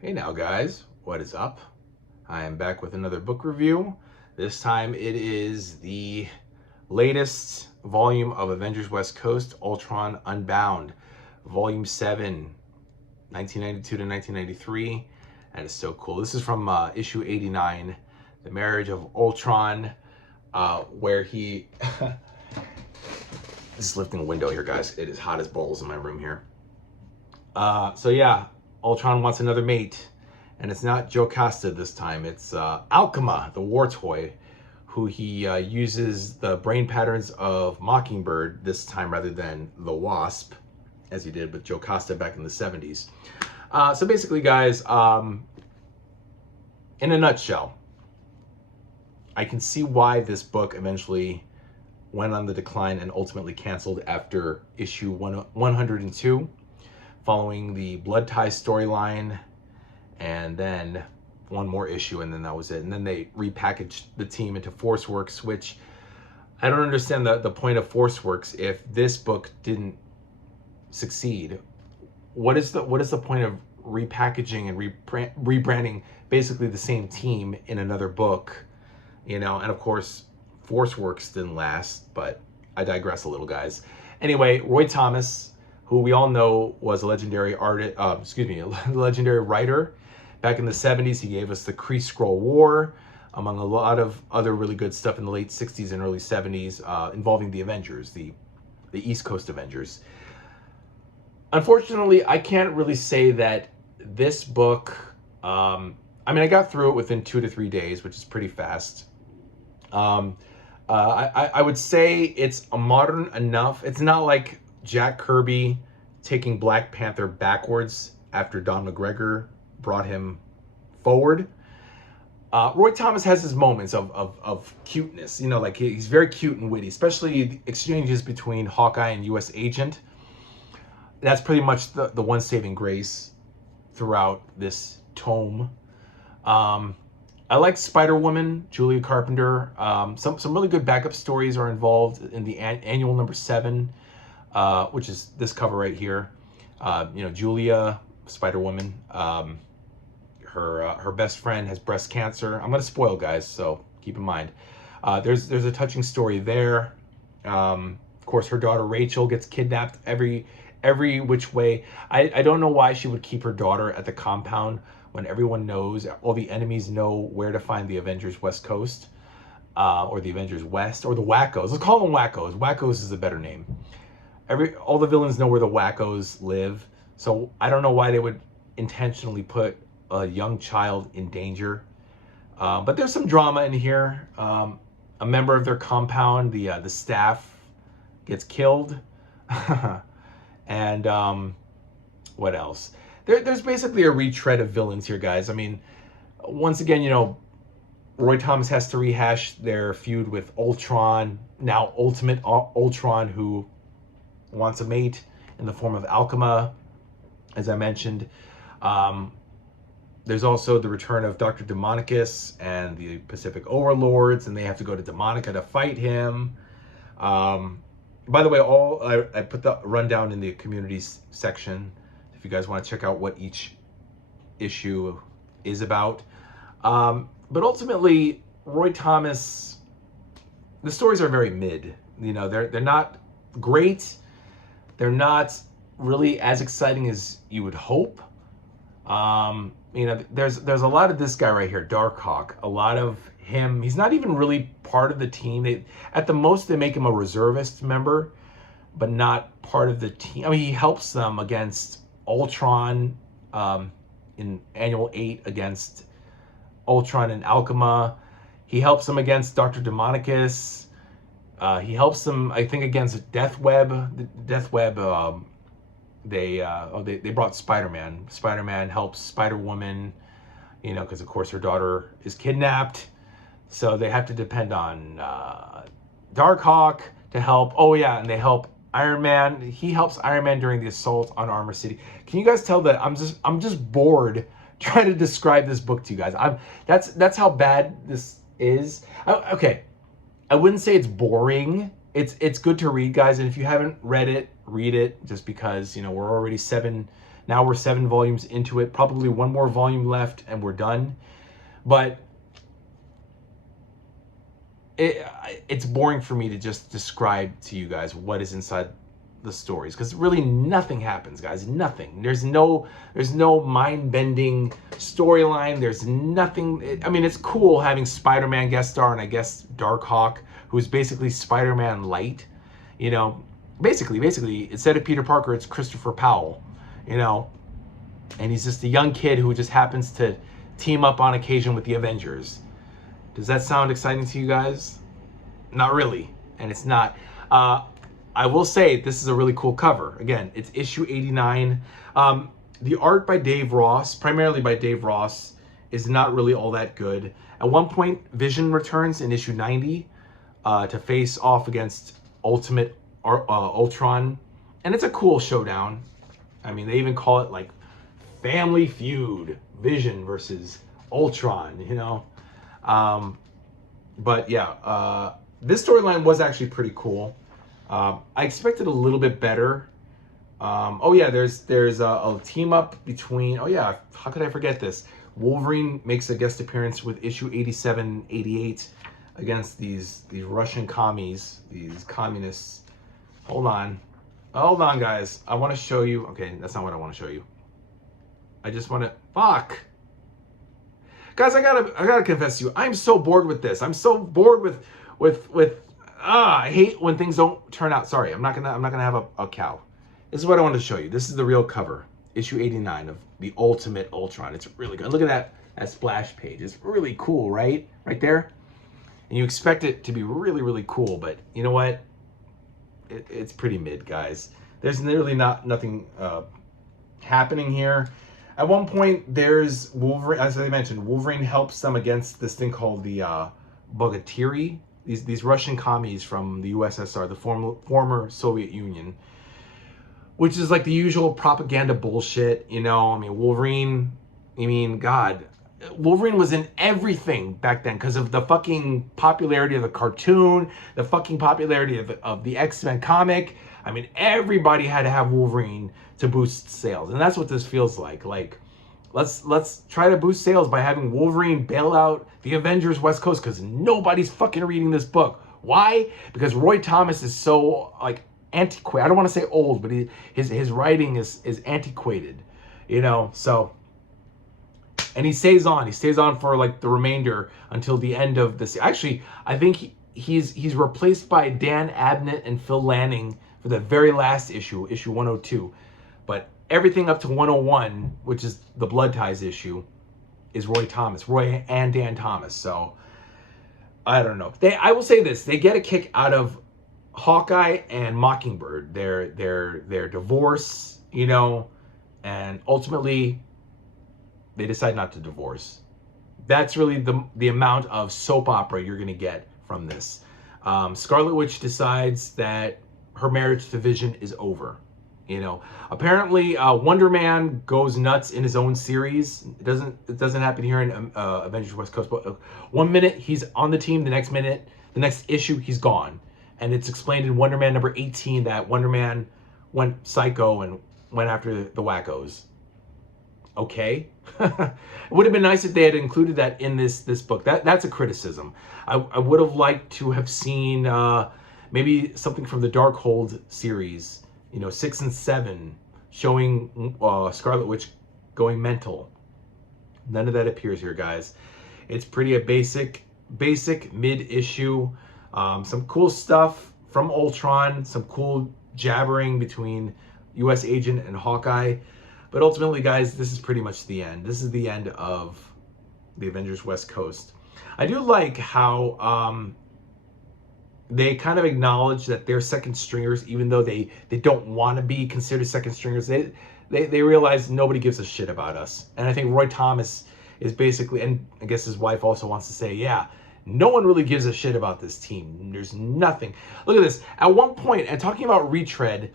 Hey now guys, what is up? I am back with another book review. This time it is the latest volume of Avengers West Coast, ULTRON Unbound, Volume 7, 1992 to 1993. That is so cool. This is from issue 89, The Marriage of Ultron, where he... This is lifting a window here, guys. It is hot as balls in my room here. So yeah, Ultron wants another mate, and it's not Jocasta this time. It's Alchema, the war toy, who he uses the brain patterns of Mockingbird this time rather than the Wasp, as he did with Jocasta back in the 70s. So basically, guys, in a nutshell, I can see why this book eventually went on the decline and ultimately canceled after issue 102. Following the Blood Tie storyline, and then one more issue, and then that was it. And then they repackaged the team into ForceWorks, which I don't understand the point of ForceWorks if this book didn't succeed. What is the point of repackaging and rebranding basically the same team in another book? You know, and of course, ForceWorks didn't last, but I digress a little, guys. Anyway, Roy Thomas, who we all know was a legendary legendary writer. Back in the 70s, he gave us the Kree-Skrull War, among a lot of other really good stuff in the late 60s and early 70s, involving the Avengers, the East Coast Avengers. Unfortunately, I can't really say that this book, I mean, I got through it within 2 to 3 days, which is pretty fast. I would say it's a modern enough. It's not like Jack Kirby taking Black Panther backwards after Don McGregor brought him forward. Roy Thomas has his moments of cuteness, you know, like he's very cute and witty, especially the exchanges between Hawkeye and U.S. Agent. That's pretty much the one saving grace throughout this tome. I like Spider-Woman, Julia Carpenter. Some really good backup stories are involved in the annual number 7, which is this cover right here. You know, Julia, Spider-Woman, her best friend has breast cancer. I'm gonna spoil, guys, so keep in mind. There's a touching story there. Of course, her daughter Rachel gets kidnapped every which way. I don't know why she would keep her daughter at the compound when everyone knows, all the enemies know where to find the Avengers West Coast, or the Avengers West, or the Wackos. Let's call them Wackos. Wackos is a better name. All the villains know where the Wackos live, so I don't know why they would intentionally put a young child in danger. But there's some drama in here. A member of their compound, the staff, gets killed. And what else? There's basically a retread of villains here, guys. I mean, once again, you know, Roy Thomas has to rehash their feud with Ultron, now Ultimate Ultron, who wants a mate in the form of Alchema, as I mentioned. There's also the return of Dr. Demonicus and the Pacific Overlords, and they have to go to Demonica to fight him. By the way, I put the rundown in the communities section if you guys want to check out what each issue is about. But ultimately, Roy Thomas, the stories are very mid. You know, they're not great. They're not really as exciting as you would hope. You know, there's a lot of this guy right here, Darkhawk. A lot of him. He's not even really part of the team. At the most, they make him a reservist member, but not part of the team. I mean, he helps them against Ultron in Annual 8 against Ultron and Alchema. He helps them against Dr. Demonicus. He helps them, I think, against Death Web. Death Web, they brought Spider-Man. Spider-Man helps Spider-Woman, you know, because of course her daughter is kidnapped. So they have to depend on Darkhawk to help. Oh yeah, and they help Iron Man. He helps Iron Man during the assault on Armor City. Can you guys tell that I'm just bored trying to describe this book to you guys? That's how bad this is. Okay, I wouldn't say it's boring. It's good to read, guys, and if you haven't read it, read it, just because, you know, we're already 7 Now we're 7 volumes into it, probably one more volume left and we're done. But it's boring for me to just describe to you guys what is inside the stories, because really nothing happens, guys. Nothing. There's no mind-bending storyline. There's nothing. I mean, it's cool having Spider-Man guest star, and I guess Darkhawk, who's basically Spider-Man light. You know, basically instead of Peter Parker, it's Christopher Powell. You know, and he's just a young kid who just happens to team up on occasion with the Avengers. Does that sound exciting to you guys? Not really, and it's not. I will say this is a really cool cover. Again, it's issue 89. The art by Dave Ross, primarily by Dave Ross, is not really all that good. At one point, Vision returns in issue 90 to face off against ULTRON, and it's a cool showdown. I mean, they even call it like Family Feud, Vision versus ULTRON, you know. But yeah, this storyline was actually pretty cool. I expected a little bit better. Oh yeah, there's a team up between, oh yeah, how could I forget this? Wolverine makes a guest appearance with issue 87, 88 against these Russian commies, these communists. Hold on guys, I want to show you. Okay, that's not what I want to show you. I just want to, fuck. Guys, I gotta confess to you, I'm so bored with this. I'm so bored with I hate when things don't turn out. Sorry, I'm not gonna have a cow. This is what I wanted to show you. This is the real cover, issue 89 of the Ultimate Ultron. It's really good. Look at that splash page. It's really cool, right? Right there. And you expect it to be really, really cool, but you know what? It's pretty mid, guys. There's literally nothing happening here. At one point, there's Wolverine, as I mentioned, Wolverine helps them against this thing called the Bogatiri, these Russian commies from the USSR, the former Soviet Union, which is like the usual propaganda bullshit, you know. I mean, Wolverine, God, Wolverine was in everything back then because of the fucking popularity of the cartoon, the fucking popularity of the X-Men comic. I mean, everybody had to have Wolverine to boost sales, and that's what this feels like. Like, let's try to boost sales by having Wolverine bail out the Avengers West Coast, because nobody's fucking reading this book. Why? Because Roy Thomas is so like antiquated. I don't want to say old, but his writing is antiquated, you know. So, and he stays on for like the remainder until the end of this. Actually, I think he's replaced by Dan Abnett and Phil Lanning for the very last issue 102. But everything up to 101, which is the Blood Ties issue, is Roy and Dan Thomas. So I don't know. I will say this: they get a kick out of Hawkeye and Mockingbird, their divorce, you know, and ultimately they decide not to divorce. That's really the amount of soap opera you're gonna get from this. Scarlet Witch decides that her marriage to Vision is over. You know, apparently Wonder Man goes nuts in his own series. It doesn't happen here in Avengers West Coast. But one minute he's on the team, the next issue he's gone, and it's explained in Wonder Man number 18 that Wonder Man went psycho and went after the wackos. Okay, it would have been nice if they had included that in this book. That's a criticism. I would have liked to have seen maybe something from the Darkhold series. You know, 6 and 7, showing Scarlet Witch going mental. None of that appears here, guys. It's pretty a basic mid-issue. Some cool stuff from Ultron, some cool jabbering between U.S. Agent and Hawkeye. But ultimately, guys, this is pretty much the end. This is the end of the Avengers West Coast. I do like how they kind of acknowledge that they're second stringers, even though they don't want to be considered second stringers. They realize nobody gives a shit about us. And I think Roy Thomas is basically, and I guess his wife also wants to say, yeah, no one really gives a shit about this team. There's nothing. Look at this. At one point, and talking about retread,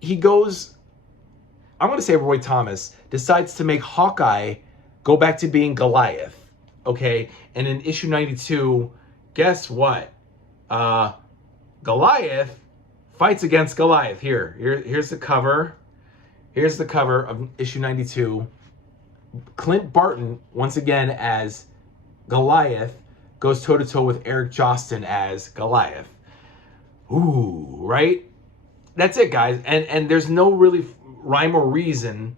he goes, I'm going to say Roy Thomas decides to make Hawkeye go back to being Goliath. Okay? And in issue 92, guess what? Goliath fights against Goliath. Here's the cover. Here's the cover of issue 92. Clint Barton, once again as Goliath, goes toe-to-toe with Eric Jostin as Goliath. Ooh, right? That's it, guys. And there's no really rhyme or reason.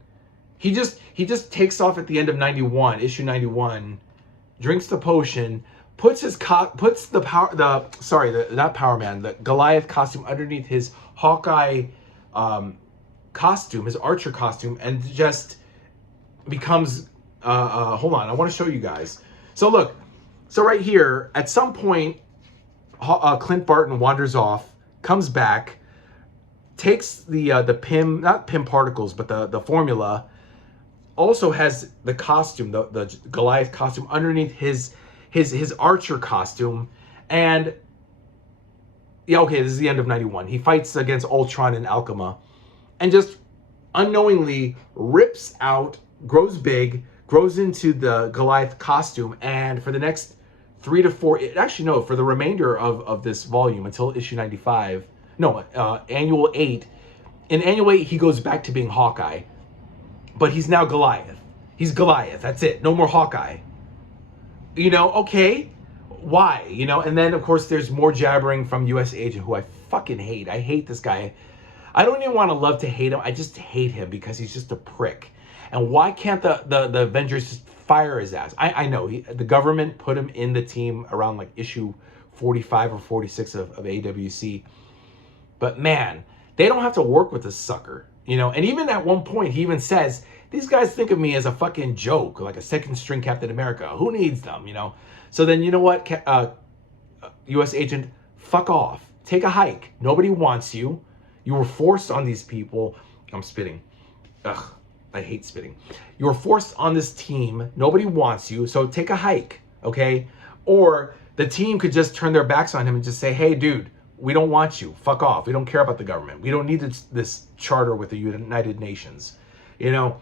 He just takes off at the end of 91, issue 91, drinks the potion, puts the Goliath costume underneath his Hawkeye costume, his archer costume, and just becomes hold on, I want to show you guys. So look, so right here, at some point, Clint Barton wanders off, comes back, takes the Pym, not Pym particles, but the formula, also has the costume, the Goliath costume underneath his archer costume, and yeah, okay, this is the end of 91. He fights against Ultron and Alchema, and just unknowingly rips out, grows big, grows into the Goliath costume, and for the next 3 to 4, actually no, for the remainder of this volume until issue 95, no, annual 8. In annual 8, he goes back to being Hawkeye, but he's now Goliath. He's Goliath. That's it. No more Hawkeye. You know, okay, why? You know, and then of course there's more jabbering from U.S. Agent, who I fucking hate. I hate this guy. I don't even want to love to hate him. I just hate him because he's just a prick. And why can't the Avengers just fire his ass? I know the government put him in the team around like issue 45 or 46 of AWC. But man, they don't have to work with this sucker, you know? And even at one point, he even says, these guys think of me as a fucking joke, like a second string Captain America. Who needs them, you know? So then, you know what, U.S. Agent, fuck off. Take a hike. Nobody wants you. You were forced on these people. I'm spitting. Ugh, I hate spitting. You were forced on this team. Nobody wants you, so take a hike, okay? Or the team could just turn their backs on him and just say, hey, dude, we don't want you. Fuck off. We don't care about the government. We don't need this charter with the United Nations. You know,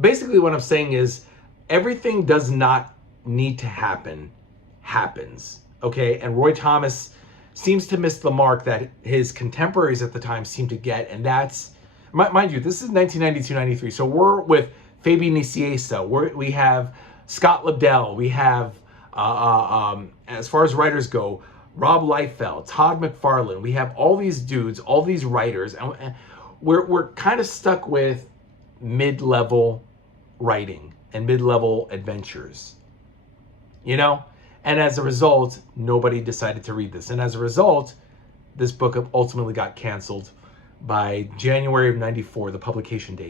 basically what I'm saying is everything does not need to happen, happens, okay? And Roy Thomas seems to miss the mark that his contemporaries at the time seem to get, and that's, mind you, this is 1992-93, so we're with Fabian Nicieza, we have Scott Lobdell, we have, as far as writers go, Rob Liefeld, Todd McFarlane. We have all these dudes, all these writers, and we're kind of stuck with mid-level writing and mid-level adventures, you know? And as a result, nobody decided to read this. And as a result, this book ultimately got canceled by January of 94, the publication date.